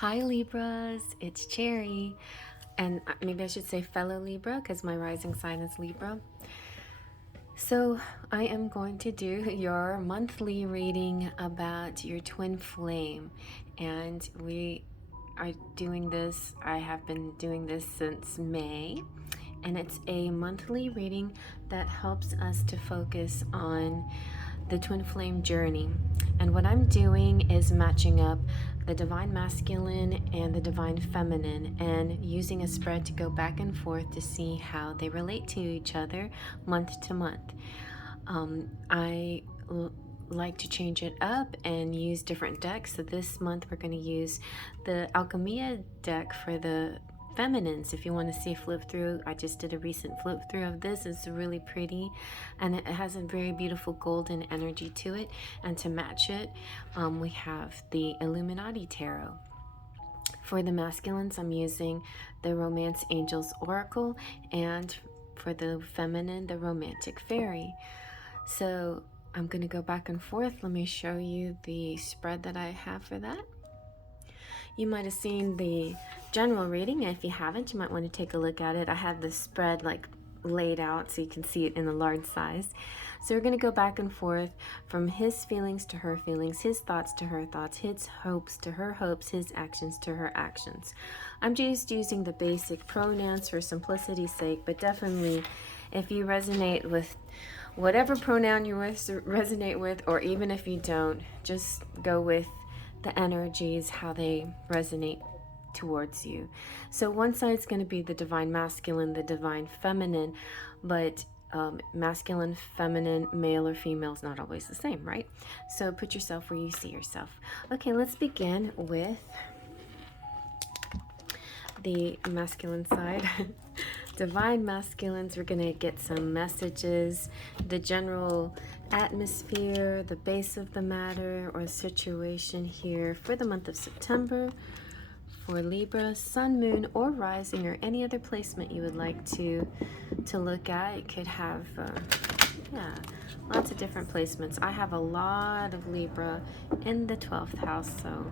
Hi Libras, it's Cherry, and maybe I should say fellow Libra because my rising sign is Libra. So I am going to do your monthly reading about your twin flame, and we are doing this. I have been doing this since May, and it's a monthly reading that helps us to focus on the twin flame journey. And what I'm doing is matching up the divine masculine and the divine feminine and using a spread to go back and forth to see how they relate to each other month to month. I like to change it up and use different decks. So this month we're going to use the Alchemia deck for the feminines. If you want to see a flip through, I just did a recent flip through of this. It's really pretty and it has a very beautiful golden energy to it. And to match it, we have the Illuminati Tarot. For the masculines, I'm using the Romance Angels Oracle, and for the feminine, the Romantic Fairy. So I'm going to go back and forth. Let me show you the spread that I have for that. You might have seen the general reading. If you haven't, you might want to take a look at it. I have the spread like laid out so you can see it in a large size. So we're going to go back and forth from his feelings to her feelings, his thoughts to her thoughts, his hopes to her hopes, his actions to her actions. I'm just using the basic pronouns for simplicity's sake, but definitely if you resonate with whatever pronoun you resonate with, or even if you don't, just go with the energies, how they resonate towards you. So one side's going to be the divine masculine, the divine feminine, but masculine, feminine, male or female is not always the same, right? So put yourself where you see yourself. Okay, let's begin with the masculine side. Divine masculines, we're going to get some messages, the general atmosphere, the base of the matter or situation here for the month of September for Libra, sun, moon, or rising, or any other placement you would like to look at. It could have, yeah, lots of different placements. I have a lot of Libra in the 12th house, so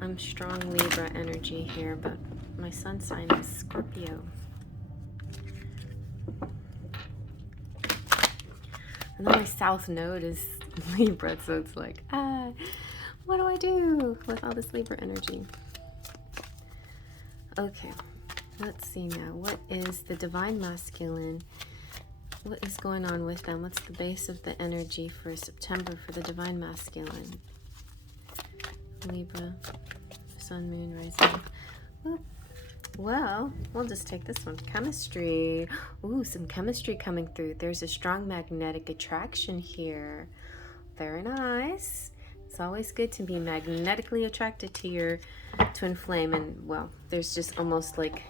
I'm strong Libra energy here, but my sun sign is Scorpio. And then my south node is Libra, so it's like, what do I do with all this Libra energy? Okay, let's see now. What is the divine masculine? What is going on with them? What's the base of the energy for September for the divine masculine? Libra, sun, moon, rising. Whoop. Well, we'll just take this one. Chemistry. Ooh, some chemistry coming through. There's a strong magnetic attraction here. Very nice. It's always good to be magnetically attracted to your twin flame. And, well, there's just almost like,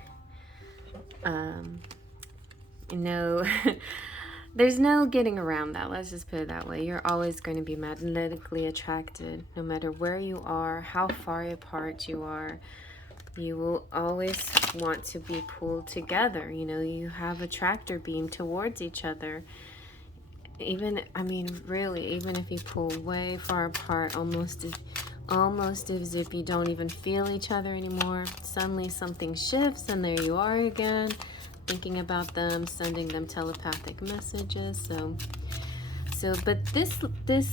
there's no getting around that. Let's just put it that way. You're always going to be magnetically attracted, no matter where you are, how far apart you are. You will always want to be pulled together. You know, you have a tractor beam towards each other. Even, I mean, really, even if you pull way far apart, almost as if you don't even feel each other anymore, suddenly something shifts and there you are again, thinking about them, sending them telepathic messages. But this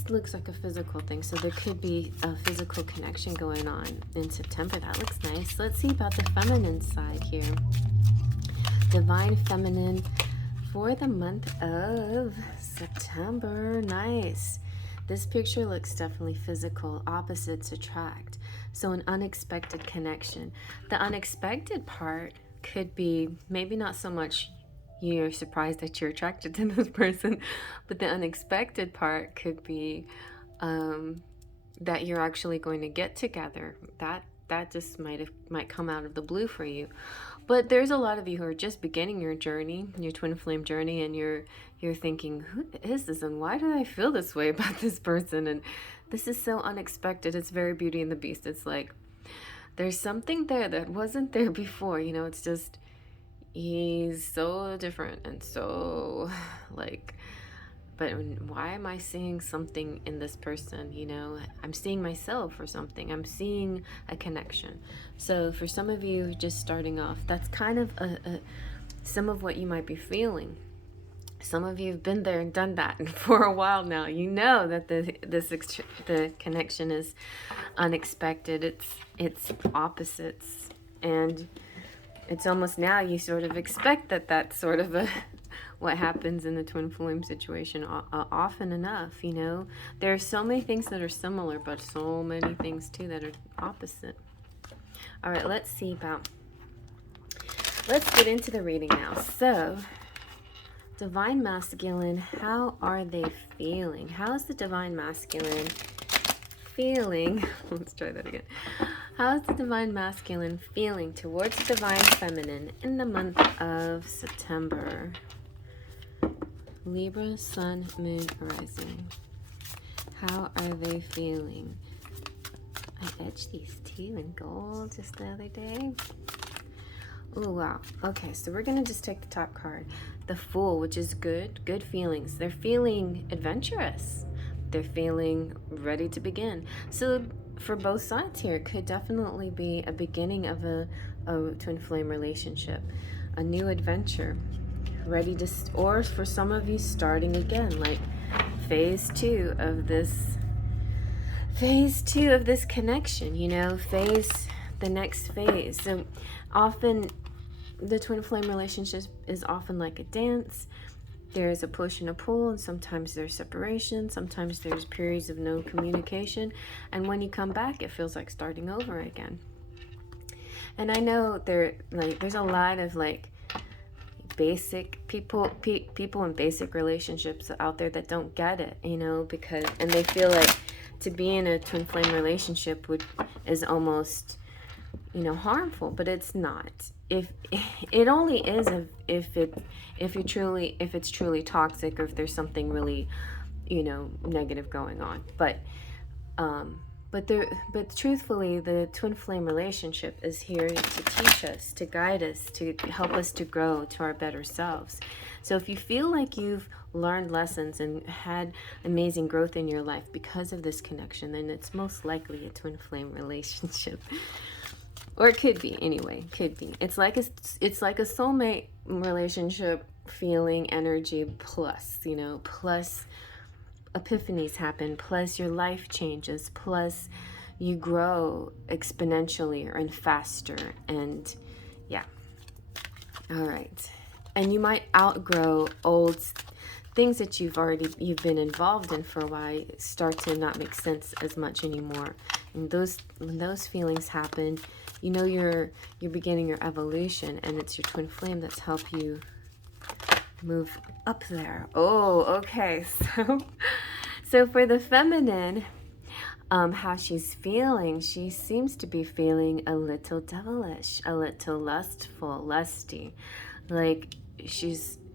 looks like a physical thing, so there could be a physical connection going on in September. That looks nice. Let's see about the feminine side here. Divine feminine for the month of September. Nice. This picture looks definitely physical. Opposites attract. So an unexpected connection. The unexpected part could be maybe not so much you're surprised that you're attracted to this person, but the unexpected part could be that you're actually going to get together. That just might come out of the blue for you. But there's a lot of you who are just beginning your journey, your twin flame journey, and you're thinking, who is this and why do I feel this way about this person? And this is so unexpected. It's very Beauty and the Beast. It's like there's something there that wasn't there before. You know, it's just he's so different and so like but why am I seeing something in this person? You know, I'm seeing myself or something. I'm seeing a connection. So for some of you just starting off, that's kind of some of what you might be feeling. Some of you have been there and done that for a while now. You know that the connection is unexpected. It's opposites, and it's almost now you sort of expect that that's sort of a what happens in the twin flame situation often enough. You know, there are so many things that are similar, but so many things too that are opposite. All right, let's get into the reading now. So Divine Masculine, how are they feeling? How's the Divine Masculine feeling? Let's try that again. How's the Divine Masculine feeling towards the Divine Feminine in the month of September? Libra, Sun, Moon, Rising. How are they feeling? I etched these too in gold just the other day. Oh, wow. Okay, so we're going to just take the top card. The Fool, which is good feelings. They're feeling adventurous. They're feeling ready to begin. So for both sides here, it could definitely be a beginning of a twin flame relationship, a new adventure, ready to, or for some of you starting again, like phase two of this connection, you know, the next phase. So often the twin flame relationship is often like a dance. There's a push and a pull, and sometimes there's separation, sometimes there's periods of no communication, and when you come back it feels like starting over again. And I know there's a lot of like basic people in basic relationships out there that don't get it, you know, and they feel like to be in a twin flame relationship is almost, you know, harmful, but it's not. If it only is if it's truly toxic, or if there's something really, you know, negative going on. But truthfully, the twin flame relationship is here to teach us, to guide us, to help us to grow to our better selves. So if you feel like you've learned lessons and had amazing growth in your life because of this connection, then it's most likely a twin flame relationship. Or it could be, anyway, could be. It's like a soulmate relationship feeling energy plus, you know, plus epiphanies happen, plus your life changes, plus you grow exponentially and faster, and yeah. All right. And you might outgrow old things that you've been involved in for a while, start to not make sense as much anymore. And when those feelings happen, you know you're beginning your evolution, and it's your twin flame that's helped you move up there. Oh, okay. So for the feminine, how she's feeling, she seems to be feeling a little devilish, a little lustful, lusty. Like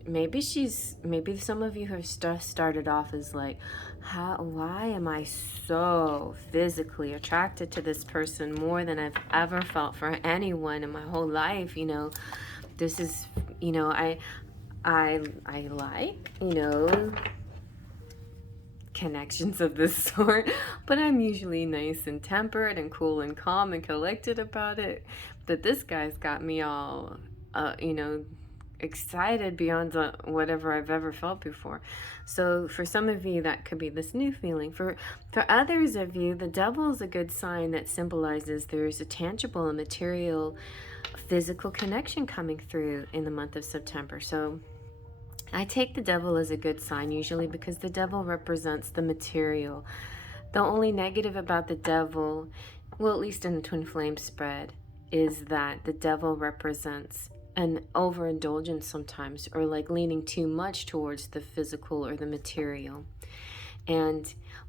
maybe some of you have started off as like, why am I so physically attracted to this person more than I've ever felt for anyone in my whole life? You know, this is, you know, I like, you know, connections of this sort, but I'm usually nice and tempered and cool and calm and collected about it. But this guy's got me all, you know, excited beyond whatever I've ever felt before. So for some of you, that could be this new feeling. For others of you, the devil is a good sign that symbolizes there's a tangible and material physical connection coming through in the month of September. So I take the devil as a good sign usually, because the devil represents the material. The only negative about the devil, well, at least in the twin flame spread, is that the devil represents an overindulgence sometimes, or like leaning too much towards the physical or the material.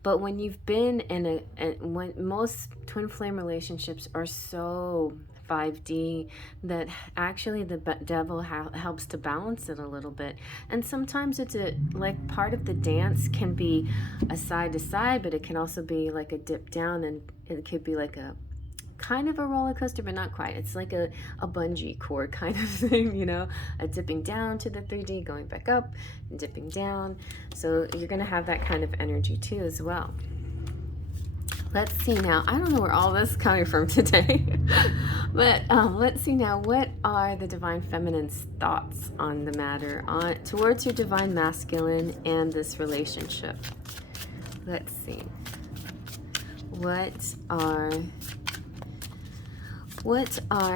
But when you've been in when most twin flame relationships are so 5D that actually the devil helps to balance it a little bit. And sometimes it's like part of the dance can be a side to side, but it can also be like a dip down, and it could be like a kind of a roller coaster, but not quite. It's like a bungee cord kind of thing, you know, a dipping down to the 3D, going back up, and dipping down. So you're going to have that kind of energy too as well. Let's see now. I don't know where all this is coming from today, but let's see now. What are the Divine Feminine's thoughts on the matter, towards your Divine Masculine and this relationship? Let's see. What are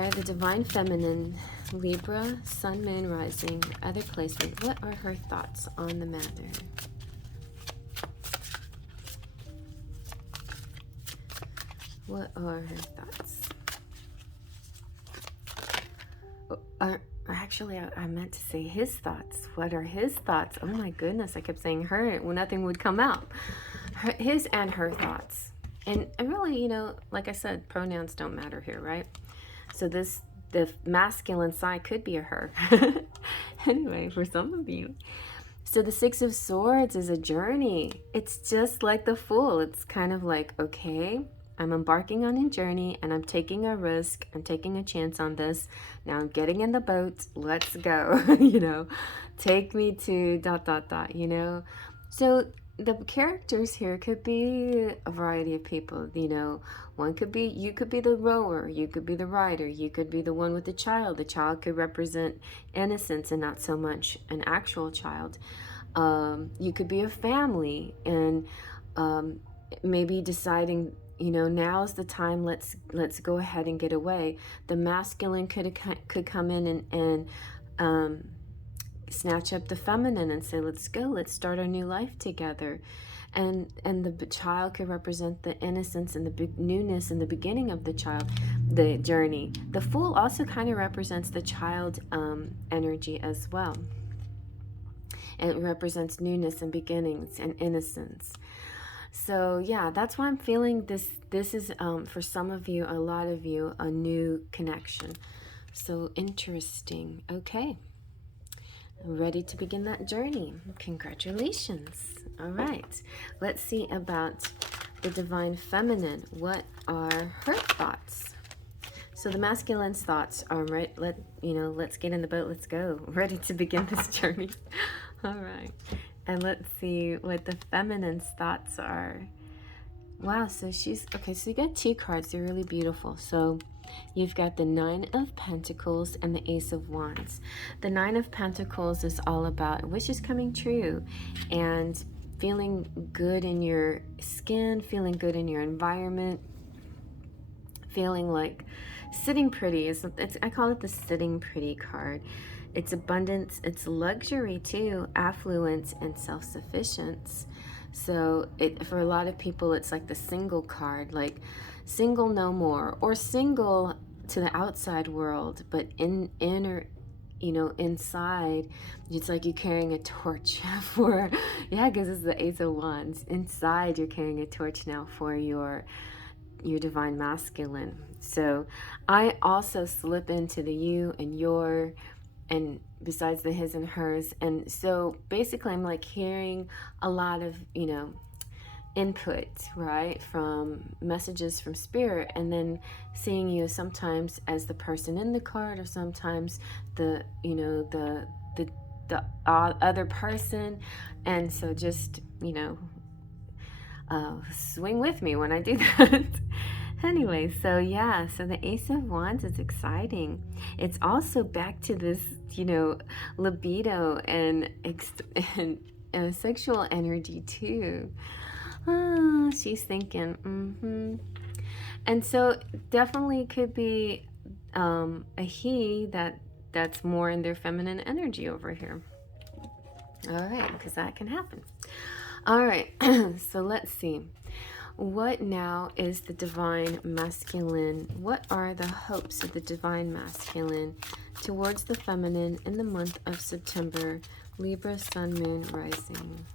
the Divine Feminine, Libra, Sun, Moon, Rising, other placement? What are her thoughts on the matter? What are her thoughts? Actually, I meant to say his thoughts. What are his thoughts? Oh my goodness, I kept saying her. Well, nothing would come out. His and her thoughts. And really, you know, like I said, pronouns don't matter here, right? So the masculine side could be a her. Anyway, for some of you. So the Six of Swords is a journey. It's just like the Fool. It's kind of like, okay, I'm embarking on a journey and I'm taking a risk. I'm taking a chance on this. Now I'm getting in the boat. Let's go. You know, take me to ... you know. So the characters here could be a variety of people, you know. One could be, you could be the rower, you could be the rider, you could be the one with the child. The child could represent innocence and not so much an actual child. You could be a family and maybe deciding, you know, now's the time, let's go ahead and get away. The masculine could come in and snatch up the feminine and say, let's go, let's start our new life together. And the child could represent the innocence and the big newness in the beginning of the child, the journey. The Fool also kind of represents the child energy as well. It represents newness and beginnings and innocence. So yeah, that's why I'm feeling this is for some of you, a lot of you, a new connection. So interesting. Okay. Ready to begin that journey. Congratulations. All right. Let's see about the Divine Feminine. What are her thoughts? So the masculine's thoughts are, right, let's get in the boat, let's go. Ready to begin this journey. All right. And let's see what the feminine's thoughts are. Wow, so she's, okay, so you got two cards. They're really beautiful. So you've got the Nine of Pentacles and the Ace of Wands. The Nine of Pentacles is all about wishes coming true and feeling good in your skin, feeling good in your environment, feeling like sitting pretty. I call it the sitting pretty card. It's abundance, it's luxury too, affluence, and self-sufficiency. So for a lot of people, it's like the single card, like single no more, or single to the outside world, but inner, you know, inside, it's like you're carrying a torch for, yeah, because it's the Ace of Wands. Inside, you're carrying a torch now for your Divine Masculine. So I also slip into the you and your, and besides the his and hers. And so basically I'm like hearing a lot of, you know, input, right, from messages from spirit, and then seeing you sometimes as the person in the card, or sometimes the, you know, the other person. And so just, you know, swing with me when I do that. Anyway, so yeah, so the Ace of Wands is exciting. It's also back to this, you know, libido and sexual energy too. She's thinking, And so definitely could be a he that's more in their feminine energy over here. All right, because that can happen. All right, so let's see. What now is the Divine Masculine? What are the hopes of the Divine Masculine towards the feminine in the month of September? Libra, Sun, Moon, Rising.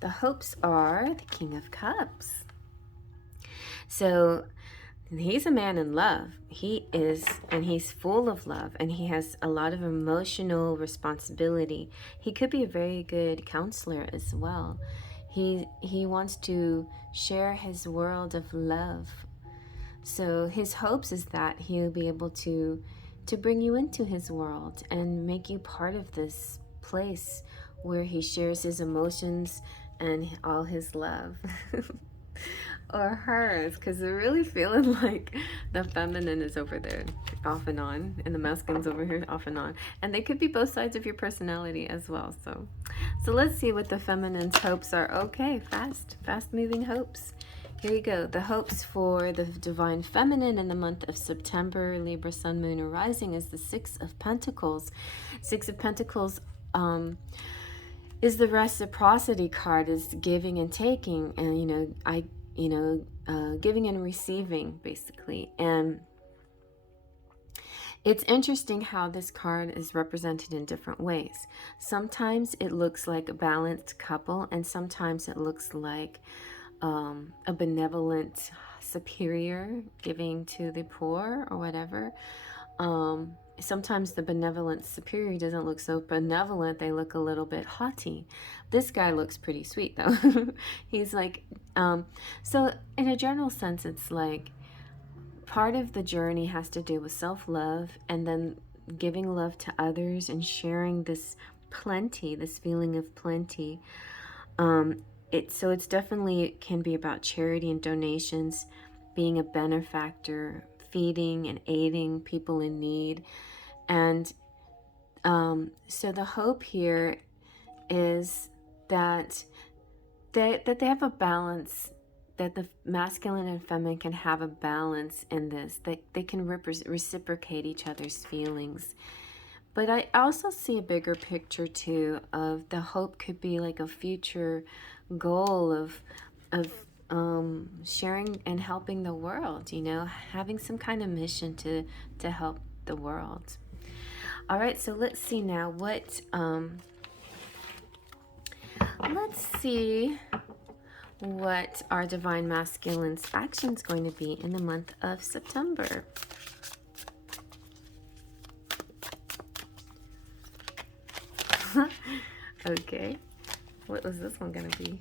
The hopes are the King of Cups. So he's a man in love. He is, and he's full of love, and he has a lot of emotional responsibility. He could be a very good counselor as well. He wants to share his world of love So his hopes is that he'll be able to bring you into his world and make you part of this place where he shares his emotions and all his love. Or hers, because they're really feeling like the feminine is over there off and on, and the masculine's over here off and on. And they could be both sides of your personality as well. So let's see what the feminine's hopes are. Okay, fast moving hopes. Here you go. The hopes for the divine feminine in the month of September, Libra, Sun, Moon, or Rising, is the Six of Pentacles. Six of Pentacles is the reciprocity card, is giving and taking, and giving and receiving, basically. And it's interesting how this card is represented in different ways. Sometimes it looks like a balanced couple, and sometimes it looks like a benevolent superior giving to the poor or whatever. Sometimes the benevolent superior doesn't look so benevolent. They look a little bit haughty. This guy looks pretty sweet, though. He's like, so in a general sense, it's like part of the journey has to do with self-love and then giving love to others and sharing this plenty, this feeling of plenty. So it's definitely can be about charity and donations, being a benefactor, feeding and aiding people in need. And so the hope here is that they have a balance, that the masculine and feminine can have a balance in this, that they can reciprocate each other's feelings. But I also see a bigger picture too of the hope could be like a future goal of sharing and helping the world, having some kind of mission to help the world. All right, so let's see now what our divine masculine's action is going to be in the month of September. Okay, what was this one gonna be?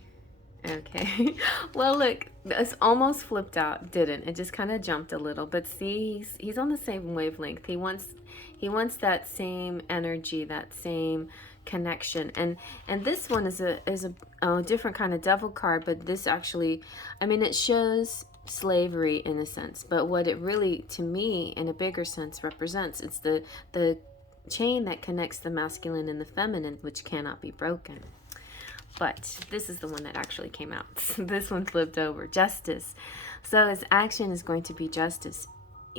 Okay, well, look, it's almost flipped out, didn't it? Just kind of jumped a little, but see, he's on the same wavelength. He wants that same energy, that same connection. And this one is a different kind of devil card, but this actually, I mean, it shows slavery in a sense, but what it really, to me, in a bigger sense, represents, it's the chain that connects the masculine and the feminine, which cannot be broken. But this is the one that actually came out. This one flipped over. Justice. So his action is going to be justice.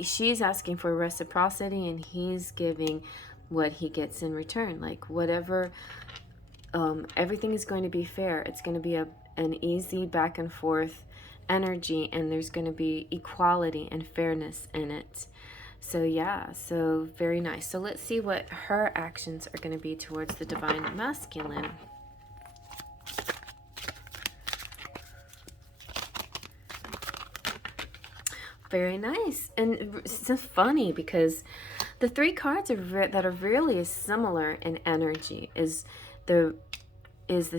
She's asking for reciprocity, and he's giving what he gets in return. Like whatever, everything is going to be fair. It's going to be an easy back and forth energy, and there's going to be equality and fairness in it. So yeah, so very nice. So let's see what her actions are going to be towards the divine masculine. Very nice. And it's just funny because the three cards that are really similar in energy is the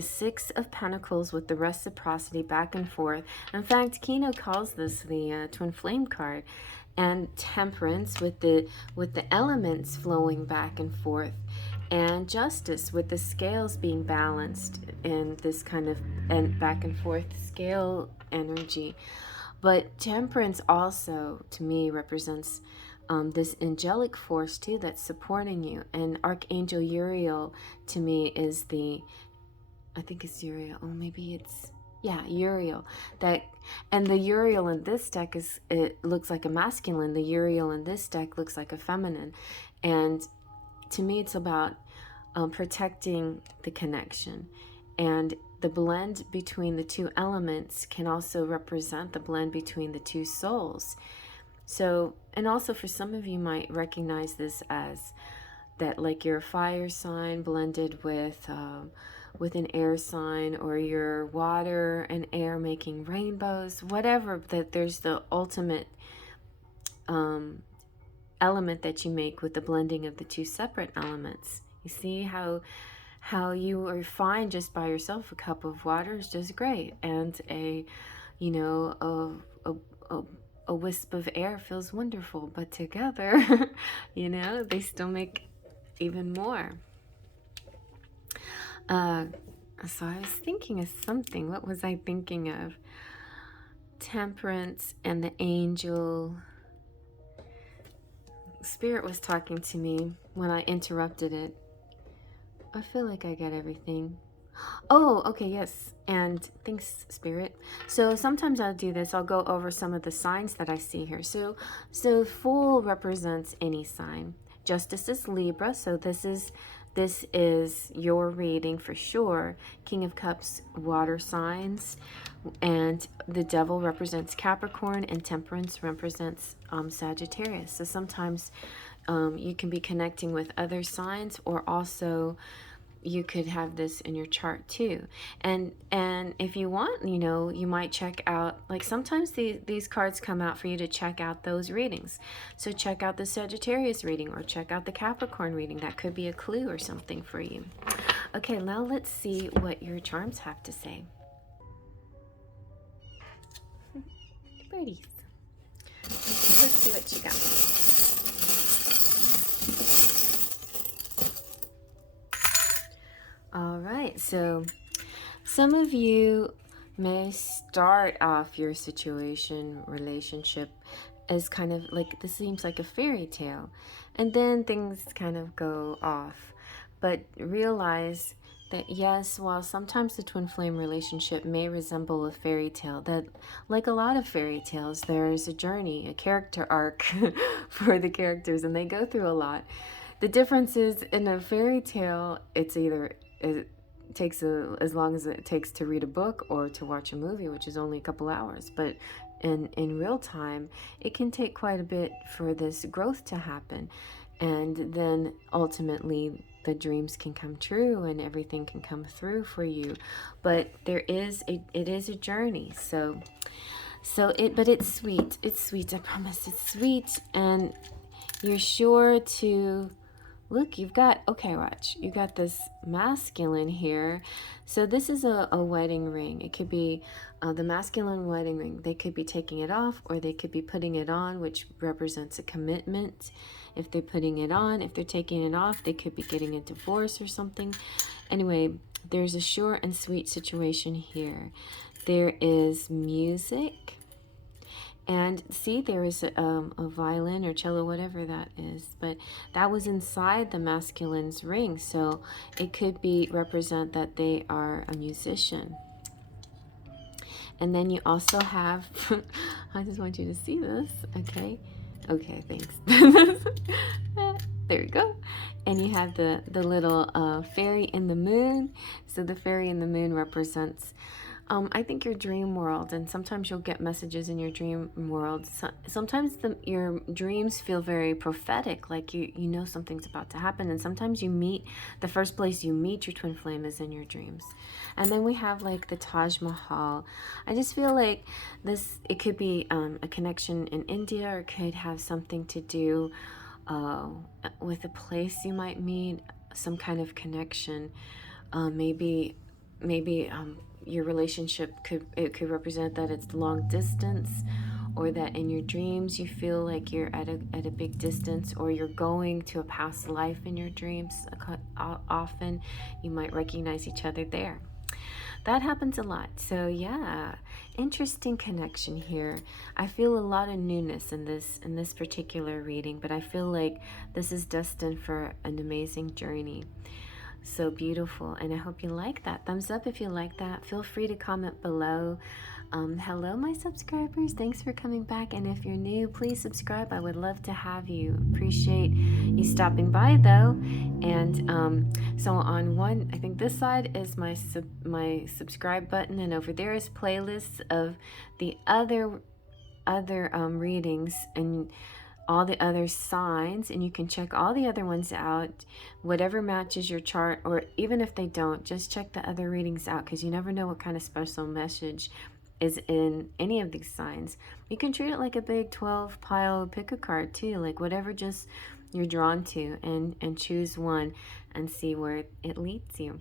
Six of Pentacles with the reciprocity back and forth. In fact, Kino calls this the Twin Flame card, and Temperance with the elements flowing back and forth, and Justice with the scales being balanced in this kind of back and forth scale energy. But Temperance also, to me, represents this angelic force, too, that's supporting you. And Archangel Uriel, to me, is I think it's Uriel. Oh, maybe it's... Yeah, Uriel. And the Uriel in this deck it looks like a masculine. The Uriel in this deck looks like a feminine. And to me, it's about protecting the connection. And the blend between the two elements can also represent the blend between the two souls. So, and also for some of you might recognize this as that, like you're a fire sign blended with an air sign, or your water and air making rainbows, whatever, that there's the ultimate element that you make with the blending of the two separate elements. You see how you are fine just by yourself. A cup of water is just great, and a a wisp of air feels wonderful, but together, you know, they still make even more. So I was thinking of something. What was I thinking of? Temperance and the angel. Spirit was talking to me when I interrupted it. I feel like I get everything. Oh, okay, yes. And thanks, Spirit. So sometimes I'll do this. I'll go over some of the signs that I see here. So Fool represents any sign. Justice is Libra, so this is your reading for sure. King of Cups, water signs, and the Devil represents Capricorn, and Temperance represents Sagittarius. So sometimes you can be connecting with other signs, or also you could have this in your chart too. And if you want, you know, you might check out, like sometimes these cards come out for you to check out those readings. So check out the Sagittarius reading, or check out the Capricorn reading. That could be a clue or something for you. Okay, now let's see what your charms have to say. Birdies. Let's see what you got. All right, so some of you may start off your relationship as kind of like, this seems like a fairy tale, and then things kind of go off. But realize that yes, while sometimes the twin flame relationship may resemble a fairy tale, that like a lot of fairy tales, there's a journey, a character arc for the characters, and they go through a lot. The difference is, in a fairy tale, it's either it takes as long as it takes to read a book or to watch a movie, which is only a couple hours. But in real time, it can take quite a bit for this growth to happen. And then ultimately the dreams can come true and everything can come through for you. But it is a journey. But it's sweet. It's sweet. I promise it's sweet. And you're sure to look, you've got, okay, watch, you got this masculine here. So this is a wedding ring. It could be the masculine wedding ring. They could be taking it off, or they could be putting it on, which represents a commitment. If they're putting it on, if they're taking it off, they could be getting a divorce or something. Anyway, there's a short and sweet situation here. There is music. And see, there is a violin or cello, whatever that is, but that was inside the masculine's ring, so it could be represent that they are a musician. And then you also have, I just want you to see this, okay, thanks. There you go. And you have the little fairy in the moon. So the fairy in the moon represents I think your dream world, and sometimes you'll get messages in your dream world. Sometimes your dreams feel very prophetic, like you know something's about to happen, and sometimes the first place you meet your twin flame is in your dreams. And then we have like the Taj Mahal. I just feel like it could be a connection in India, or it could have something to do with a place you might meet, some kind of connection, maybe your relationship could represent that it's long distance, or that in your dreams you feel like you're at a big distance, or you're going to a past life in your dreams. Often you might recognize each other there. That happens a lot. So yeah, interesting connection here. I feel a lot of newness in this particular reading, but I feel like this is destined for an amazing journey. So beautiful, and I hope you like that. Thumbs up if you like that. Feel free to comment below. Hello, my subscribers. Thanks for coming back, and if you're new, please subscribe. I would love to have you. Appreciate you stopping by, though. And so on one, I think this side is my subscribe button, and over there is playlists of the other readings and all the other signs, and you can check all the other ones out, whatever matches your chart, or even if they don't, just check the other readings out, because you never know what kind of special message is in any of these signs. You can treat it like a big 12 pile, pick a card too, like whatever just you're drawn to, and choose one and see where it leads you.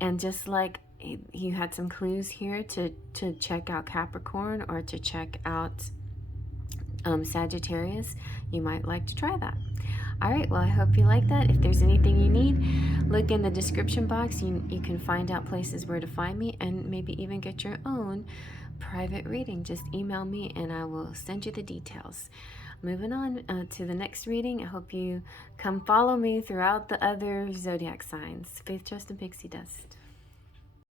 And just like you had some clues here to check out Capricorn, or to check out Sagittarius, you might like to try that. All right, well, I hope you like that. If there's anything you need, look in the description box. You can find out places where to find me and maybe even get your own private reading. Just email me and I will send you the details. Moving on to the next reading. I hope you come follow me throughout the other zodiac signs. Faith, trust, and pixie dust.